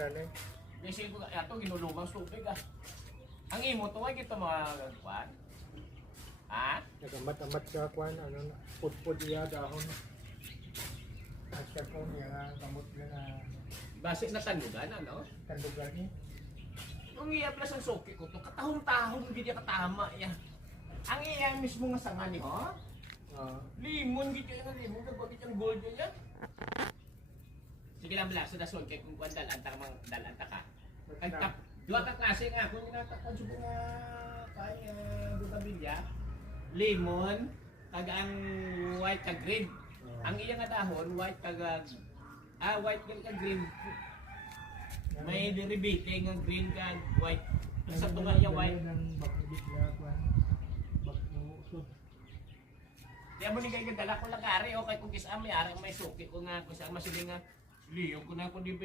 na ni. Kasi ko ato ginulungang tubig ah. Ang imo to ay kita mga kwan. Ha? Nagamat-amat sa kwan, ano na, pudpud iya dahon. Asya ko niya gamot na Base na tanugan ano? kandugan ni. Ang iya plus ang soki ko to katahong-tahong gid katama ya. Ang iya mismo nga sanga ni ho. Limon gid yung limon kag gid ang gold yan. Sige lang bala sa dason kay kung kwan dalan mang dalan ta ka. Ay tap duha ka klase nga kung ginatakan subo nga kay bugabilya. Lemon kag ang white kag green. Ang iya nga dahon white kag white kag green. May derivative ng green kag white. Sa tunga iya white. Ng bakubit na kwan. Bakubit. Kaya mo ni kay dala ko lang ari o kay kung kisa may ari may suki ko nga kung sa masiling nga liyo ko na ko di